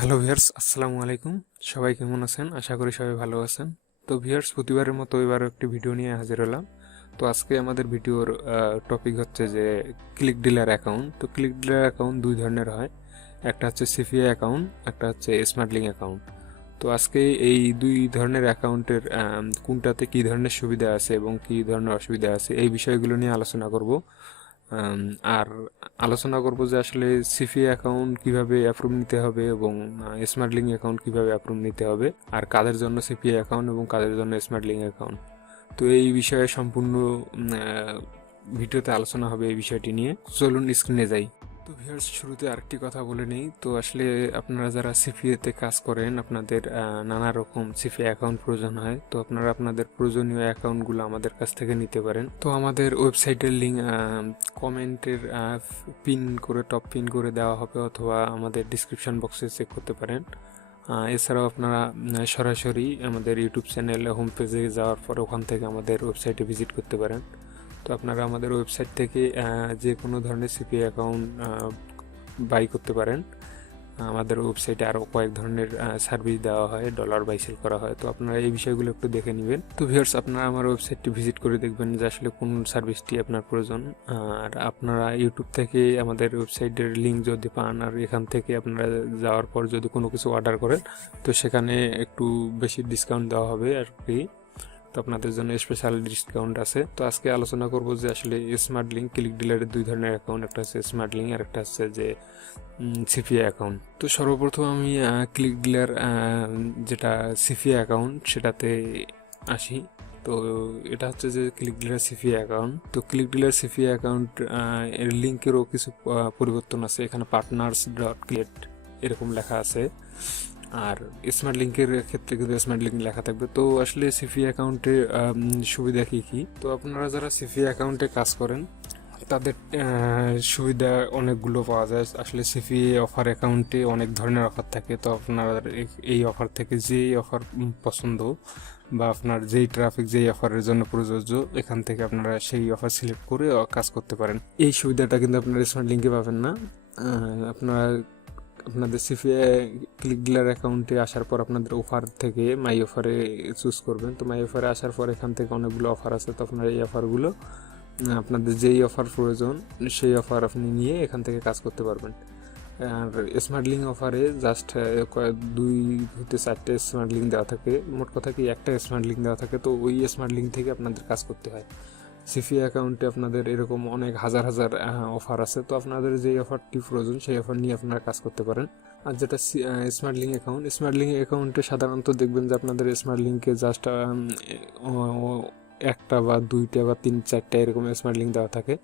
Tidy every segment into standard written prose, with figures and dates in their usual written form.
Hello viewers, আসসালামু আলাইকুম। সবাই কেমন আছেন? আশা করি সবাই ভালো আছেন। তো ভিউয়ার্স, প্রতিবারের মতো এবারও একটি ভিডিও নিয়ে হাজির হলাম। তো আজকে আমাদের ভিডিওর টপিক হচ্ছে যে ক্লিক ডিলার অ্যাকাউন্ট। তো ক্লিক ডিলার অ্যাকাউন্ট দুই ধরনের হয়, একটা হচ্ছে সিপিএ অ্যাকাউন্ট, একটা হচ্ছে স্মার্টলিং অ্যাকাউন্ট। তো আজকে এই দুই ধরনের অ্যাকাউন্টের কোনটাতে কী ধরনের সুবিধা আছে এবং কী ধরনের অসুবিধা আছে এই বিষয়গুলো নিয়ে আলোচনা করব। আর আলোচনা করব যে আসলে সিপিএ অ্যাকাউন্ট কিভাবে অ্যাপ্রুভ নিতে হবে এবং স্মার্টলিং অ্যাকাউন্ট কিভাবে অ্যাপ্রুভ নিতে হবে, আর কাদের জন্য সিপিএ অ্যাকাউন্ট এবং কাদের জন্য স্মার্টলিং অ্যাকাউন্ট। তো এই বিষয়ে সম্পূর্ণ ভিডিওতে আলোচনা হবে এই বিষয়টি নিয়ে। চলুন স্ক্রিনে যাই। তো ভিউয়ার্স, শুরুতে আরেকটি কথা বলে নেই। তো আসলে আপনারা যারা সিপিএতে কাজ করেন, আপনাদের নানা রকম সিপিএ অ্যাকাউন্ট প্রয়োজন হয়। তো আপনারা আপনাদের প্রয়োজনীয় অ্যাকাউন্টগুলো আমাদের কাছ থেকে নিতে পারেন। তো আমাদের ওয়েবসাইটের লিঙ্ক কমেন্টের টপ পিন করে দেওয়া হবে, অথবা আমাদের ডিসক্রিপশন বক্সে চেক করতে পারেন। এছাড়াও আপনারা সরাসরি আমাদের ইউটিউব চ্যানেল হোম পেজে যাওয়ার পর ওখান থেকে আমাদের ওয়েবসাইটে ভিজিট করতে পারেন। তো আপনারা আমাদের ওয়েবসাইট থেকে যে কোনো ধরনের সিপিএ অ্যাকাউন্ট বাই করতে পারেন। আমাদের ওয়েবসাইটে আরও কয়েক ধরনের সার্ভিস দেওয়া হয়, ডলার বাই সেল করা হয়। তো আপনারা এই বিষয়গুলো একটু দেখে নেবেন। তো ভিউয়ার্স, আপনারা আমার ওয়েবসাইটটি ভিজিট করে দেখবেন যে আসলে কোন সার্ভিসটি আপনার প্রয়োজন। আর আপনারা ইউটিউব থেকে আমাদের ওয়েবসাইটের লিঙ্ক যদি পান, আর এখান থেকে আপনারা যাওয়ার পর যদি কোনো কিছু অর্ডার করেন, তো সেখানে একটু বেশি ডিসকাউন্ট দেওয়া হবে আর কি। তো আপনাদের জন্য স্পেশাল ডিসকাউন্ট আছে। তো আজকে আলোচনা করব যে আসলে স্মার্ট লিঙ্ক ক্লিক ডিলারের দুই ধরনের অ্যাকাউন্ট, একটা হচ্ছে স্মার্ট লিঙ্ক আর একটা হচ্ছে যে সিপিএ অ্যাকাউন্ট। তো সর্বপ্রথম আমি ক্লিক ডিলার যেটা সিপিএ অ্যাকাউন্ট সেটাতে আসি। তো এটা হচ্ছে যে ক্লিক ডিলার সিপিএ অ্যাকাউন্ট। তো ক্লিক ডিলার সিপিএ অ্যাকাউন্ট এর লিঙ্কেরও কিছু পরিবর্তন আছে। এখানে পার্টনার্স ডট ক্রিয়েট এরকম লেখা আছে, আর স্মার্ট লিঙ্কের ক্ষেত্রে কিন্তু স্মার্ট লিঙ্ক লেখা থাকবে। তো আসলে সিপিএ অ্যাকাউন্টে সুবিধা কী কী? তো আপনারা যারা সিপিএ অ্যাকাউন্টে কাজ করেন তাদের সুবিধা অনেকগুলো পাওয়া যায়। আসলে সিপিএ অফার অ্যাকাউন্টে অনেক ধরনের অফার থাকে। তো আপনার এই অফার থেকে যেই অফার পছন্দ বা আপনার যেই ট্রাফিক যেই অফারের জন্য প্রযোজ্য, এখান থেকে আপনারা সেই অফার সিলেক্ট করে কাজ করতে পারেন। এই সুবিধাটা কিন্তু আপনারা স্মার্ট লিঙ্কে পাবেন না। আপনারা আপনাদের সিপিএ ক্লিক ডিলার অ্যাকাউন্টে আসার পর আপনাদের অফার থেকে মাই অফারে চুজ করবেন। তো মাই অফারে আসার পর এখান থেকে অনেকগুলো অফার আছে। তো আপনারা এই অফারগুলো আপনাদের যেই অফার প্রয়োজন সেই অফার আপনি নিয়ে এখান থেকে কাজ করতে পারবেন। আর স্মার্ট লিঙ্ক অফারে জাস্ট 2 থেকে 4টে স্মার্ট লিঙ্ক দেওয়া থাকে। মোট কথা কি, একটা স্মার্ট লিঙ্ক দেওয়া থাকে। তো ওই স্মার্ট লিঙ্ক থেকে আপনাদের কাজ করতে হয়। সিপিএ অ্যাকাউন্টে আপনাদের এরকম অনেক হাজার হাজার অফার আছে। তো আপনাদের যেই অফারটি প্রয়োজন সেই অফার নিয়ে আপনারা কাজ করতে পারেন। আর যেটা smart link account, smart link অ্যাকাউন্টে সাধারণত দেখবেন যে আপনাদের স্মার্ট লিঙ্কে জাস্ট একটা বা দুইটা বা 3-4টা এরকম স্মার্ট লিঙ্ক দেওয়া থাকে।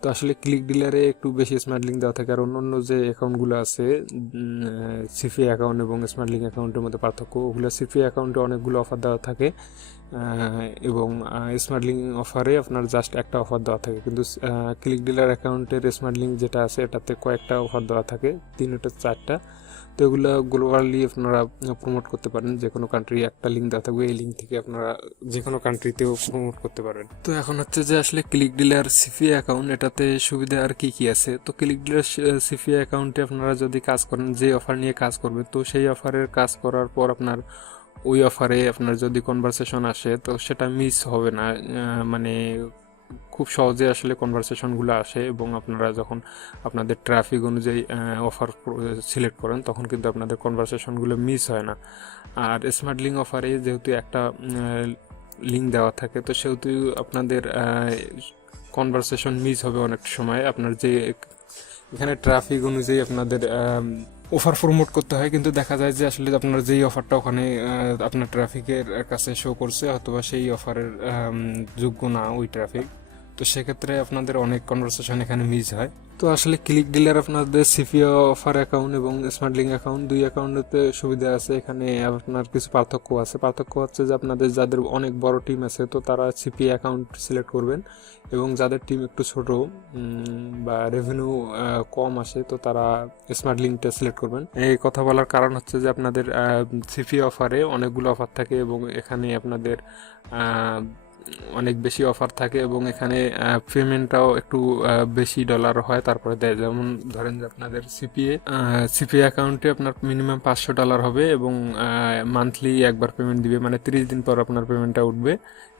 তো আসলে ক্লিক ডিলারে একটু বেশি স্মার্ট লিঙ্ক দেওয়া থাকে। আর অন্য যে অ্যাকাউন্টগুলো আছে সিপিএ অ্যাকাউন্ট এবং স্মার্ট লিঙ্ক অ্যাকাউন্টের মধ্যে পার্থক্য, ওগুলো সিপিএ অ্যাকাউন্টে অনেকগুলো অফার দেওয়া থাকে এবং স্মার্ট লিঙ্ক অফারে আপনার জাস্ট একটা অফার দেওয়া থাকে। কিন্তু ক্লিক ডিলার অ্যাকাউন্টের স্মার্ট লিঙ্ক যেটা আছে এটাতে কয়েকটা অফার দেওয়া থাকে, 3-4টা। তো এগুলো গ্লোবালি আপনারা প্রমোট করতে পারেন। যে কোনো কান্ট্রি একটা লিঙ্ক দেওয়া থাকবে, এই লিঙ্ক থেকে আপনারা যে কোনো কান্ট্রিতেও প্রমোট করতে পারবেন। তো এখন হচ্ছে যে আসলে ক্লিক ডিলার সিপিএ অ্যাকাউন্ট, এটাতে সুবিধা আর কি কি আছে? তো ক্লিক ডিলার সিপিএ অ্যাকাউন্টে আপনারা যদি কাজ করেন, যে অফার নিয়ে কাজ করবেন, তো সেই অফারের কাজ করার পর আপনার ওই অফারে আপনার যদি কনভারসেশন আসে তো সেটা মিস হবে না। মানে খুব সহজে আসলে কনভারসেশনগুলো আসে, এবং আপনারা যখন আপনাদের ট্রাফিক অনুযায়ী অফার সিলেক্ট করেন তখন কিন্তু আপনাদের কনভারসেশনগুলো মিস হয় না। আর স্মার্ট লিঙ্ক অফারে যেহেতু একটা লিঙ্ক দেওয়া থাকে, তো সেহেতু আপনাদের কনভারসেশন মিস হবে অনেক সময়। আপনার যে এখানে ট্রাফিক অনুযায়ী আপনাদের অফার প্রমোট করতে হয়, কিন্তু দেখা যায় যে আসলে আপনার যেই অফারটা ওখানে আপনার ট্রাফিকের কাছে শো করছে অথবা সেই অফারের যোগ্য না ওই ট্রাফিক। তো সেক্ষেত্রে আপনাদের অনেক কনভারসেশন এখানে মিস হয়। তো আসলে ক্লিক ডিলার আপনাদের সিপিএ অফার অ্যাকাউন্ট এবং স্মার্ট লিঙ্ক অ্যাকাউন্ট দুই অ্যাকাউন্টে সুবিধা আছে। এখানে আপনার কিছু পার্থক্য আছে। পার্থক্য হচ্ছে যে আপনাদের যাদের অনেক বড় টিম আছে তো তারা সিপিএ অ্যাকাউন্ট সিলেক্ট করবেন, এবং যাদের টিম একটু ছোট বা রেভিনিউ কম আসে তো তারা স্মার্ট লিঙ্কটা সিলেক্ট করবেন। এই কথা বলার কারণ হচ্ছে যে আপনাদের সিপিএ অফারে অনেকগুলো অফার থাকে, এবং এখানে আপনাদের অনেক বেশি অফার থাকে এবং এখানে পেমেন্টটাও একটু বেশি ডলার হয় তারপরে দেয়। যেমন ধরেন যে আপনাদের সিপিএ অ্যাকাউন্টে আপনার মিনিমাম $500 হবে এবং মান্থলি একবার পেমেন্ট দিবে, মানে 30 দিন পর আপনার পেমেন্টটা উঠবে।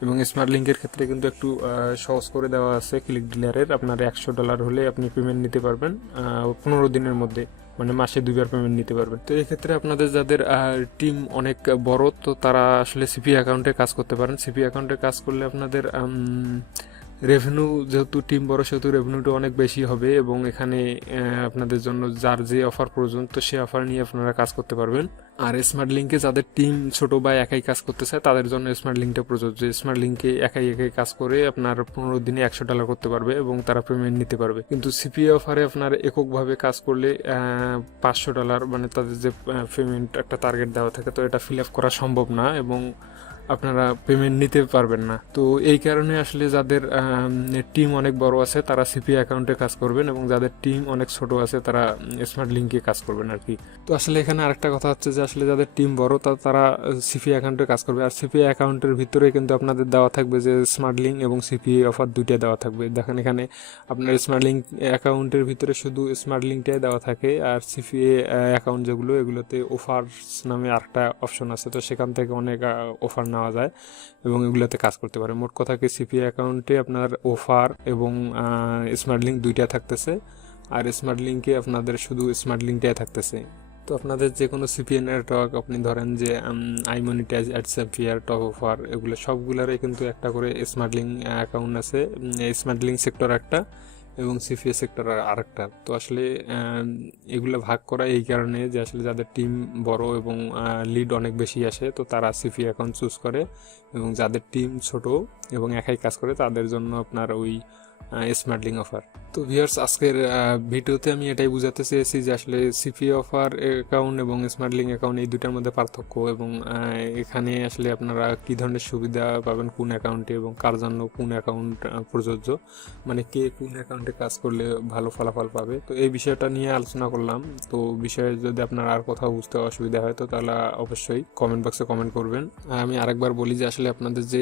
এবং স্মার্ট লিঙ্কের ক্ষেত্রে কিন্তু একটু সহজ করে দেওয়া আছে ক্লিক ডিলারের, আপনার $100 হলে আপনি পেমেন্ট নিতে পারবেন 15 দিনের মধ্যে, মানে মাসে 2বার পেমেন্ট নিতে পারবেন। তো এক্ষেত্রে আপনাদের যাদের টিম অনেক বড়, তো তারা আসলে সিপি অ্যাকাউন্টে কাজ করতে পারেন। সিপি অ্যাকাউন্টে কাজ করলে আপনাদের রেভিনিউ, যেহেতু টিম বড় সেহেতু রেভিনিউটা অনেক বেশি হবে এবং এখানে আপনাদের জন্য যার যে অফার প্রয়োজন তো সে অফার নিয়ে আপনারা কাজ করতে পারবেন। আর স্মার্ট লিঙ্কে যাদের টিম ছোট বা একাই কাজ করতে চায় তাদের জন্য স্মার্ট লিঙ্কটা প্রযোজ্য। স্মার্ট লিঙ্কে একাই কাজ করে আপনার 15 দিনে $100 করতে পারবে এবং তারা পেমেন্ট নিতে পারবে। কিন্তু সিপিএ অফারে আপনার এককভাবে কাজ করলে $500, মানে তাদের যে পেমেন্ট একটা টার্গেট দেওয়া থাকে, তো এটা ফিল আপ করা সম্ভব না এবং আপনারা পেমেন্ট নিতে পারবেন না। তো এই কারণে আসলে যাদের টিম অনেক বড় আছে তারা সিপি অ্যাকাউন্টে কাজ করবেন এবং যাদের টিম অনেক ছোট আছে তারা স্মার্ট লিঙ্কে কাজ করবেন আর কি। তো আসলে এখানে আরেকটা কথা হচ্ছে যে আসলে যাদের টিম বড় তারা সিপি অ্যাকাউন্টে কাজ করবে। আর সিপি অ্যাকাউন্টের ভিতরে কিন্তু আপনাদের দেওয়া থাকবে যে স্মার্ট লিঙ্ক এবং সিপিএ অফার দুইটা দেওয়া থাকবে। দেখেন এখানে আপনার স্মার্ট লিঙ্ক অ্যাকাউন্টের ভিতরে শুধু স্মার্ট লিঙ্কটাই দেওয়া থাকে, আর সিপিএ অ্যাকাউন্ট যেগুলো এগুলোতে অফার্স নামে আরেকটা অপশন আছে, তো সেখান থেকে অনেক অফার নেওয়া যায় এবং এগুলোতে কাজ করতে পারে। মোট কথা কি সিপিএ অ্যাকাউন্টে আপনার অফার এবং স্মার্ট লিঙ্ক দুইটা থাকতেছে, আর স্মার্ট লিঙ্কে আপনাদের শুধু স্মার্ট লিঙ্কটাই থাকতেছে। তো আপনাদের যে কোনো সিপিএ নেটওয়ার্ক, আপনি ধরেন যে আই মনিটাইজ, অ্যাডসেপিয়ার, টপ অফার, এগুলো সবগুলারই কিন্তু একটা করে স্মার্ট লিঙ্ক অ্যাকাউন্ট আছে। স্মার্ট লিঙ্ক সেক্টর একটা এবং সিপিএ সেক্টর আরেকটা। তো আসলে এগুলো ভাগ করা এই কারণে যে আসলে যাদের টিম বড় এবং লিড অনেক বেশি আসে তো তারা সিপি অ্যাকাউন্ট চুজ করে, এবং যাদের টিম ছোট এবং একাই কাজ করে তাদের জন্য আপনার ওই স্মার্ট লিঙ্ক অফার। তো ভিউয়ার্স, আজকের ভিডিওতে আমি এটাই বুঝাতে চেয়েছি যে আসলে সিপিএ অফার অ্যাকাউন্ট এবং স্মার্ট লিঙ্ক অ্যাকাউন্ট এই দুটার মধ্যে পার্থক্য, এবং এখানে আসলে আপনারা কী ধরনের সুবিধা পাবেন কোন অ্যাকাউন্টে এবং কার জন্য কোন অ্যাকাউন্ট প্রযোজ্য, মানে কে কোন অ্যাকাউন্টে কাজ করলে ভালো ফলাফল পাবে। তো এই বিষয়টা নিয়ে আলোচনা করলাম। তো বিষয়ে যদি আপনার আর কোথাও বুঝতে অসুবিধা হয় তো তাহলে অবশ্যই কমেন্ট বক্সে কমেন্ট করবেন। আমি আরেকবার বলি যে আসলে আপনাদের যে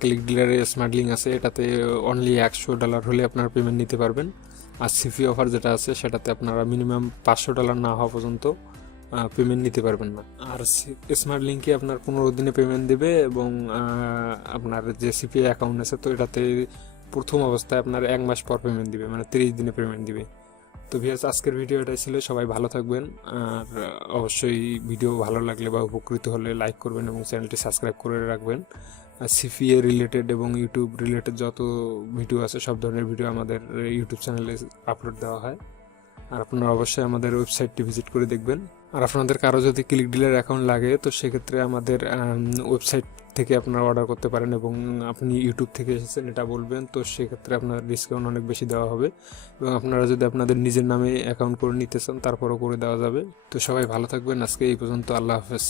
ক্লিক ডিলারের স্মার্ট লিঙ্ক আছে এটাতে অনলি $100 হলে আপনার পেমেন্ট নিতে পারবেন। আর সিপি অফার যেটা আছে সেটাতে আপনারা মিনিমাম $500 না হওয়া পর্যন্ত পেমেন্ট নিতে পারবেন না। আর স্মার্ট লিঙ্কে আপনার 15 দিনে পেমেন্ট দেবে এবং আপনার যে সিপিএ অ্যাকাউন্ট আছে তো এটাতে প্রথম অবস্থায় আপনার 1 মাস পর পেমেন্ট দিবে, মানে 30 দিনে পেমেন্ট দিবে। তো ভিউয়ার্স, আজকের ভিডিও এটাই ছিল। সবাই ভালো থাকবেন, আর অবশ্যই ভিডিও ভালো লাগলে বা উপকৃত হলে লাইক করবেন এবং চ্যানেলটি সাবস্ক্রাইব করে রাখবেন। সিপিএ রিলেটেড এবং ইউটিউব রিলেটেড যত ভিডিও আছে সব ধরনের ভিডিও আমাদের ইউটিউব চ্যানেলে আপলোড দেওয়া হয়, আর আপনারা অবশ্যই আমাদের ওয়েবসাইটটি ভিজিট করে দেখবেন। আর আপনাদের কারো যদি ক্লিক ডিলার অ্যাকাউন্ট লাগে তো সেক্ষেত্রে আমাদের ওয়েবসাইট থেকে আপনারা অর্ডার করতে পারেন, এবং আপনি ইউটিউব থেকে এসেছেন এটা বলবেন, তো সেক্ষেত্রে আপনার ডিসকাউন্ট অনেক বেশি দেওয়া হবে। এবং আপনারা যদি আপনাদের নিজের নামে অ্যাকাউন্ট করে নিতে চান তারপরও করে দেওয়া যাবে। তো সবাই ভালো থাকবেন, আজকে এই পর্যন্ত, আল্লাহ হাফেজ।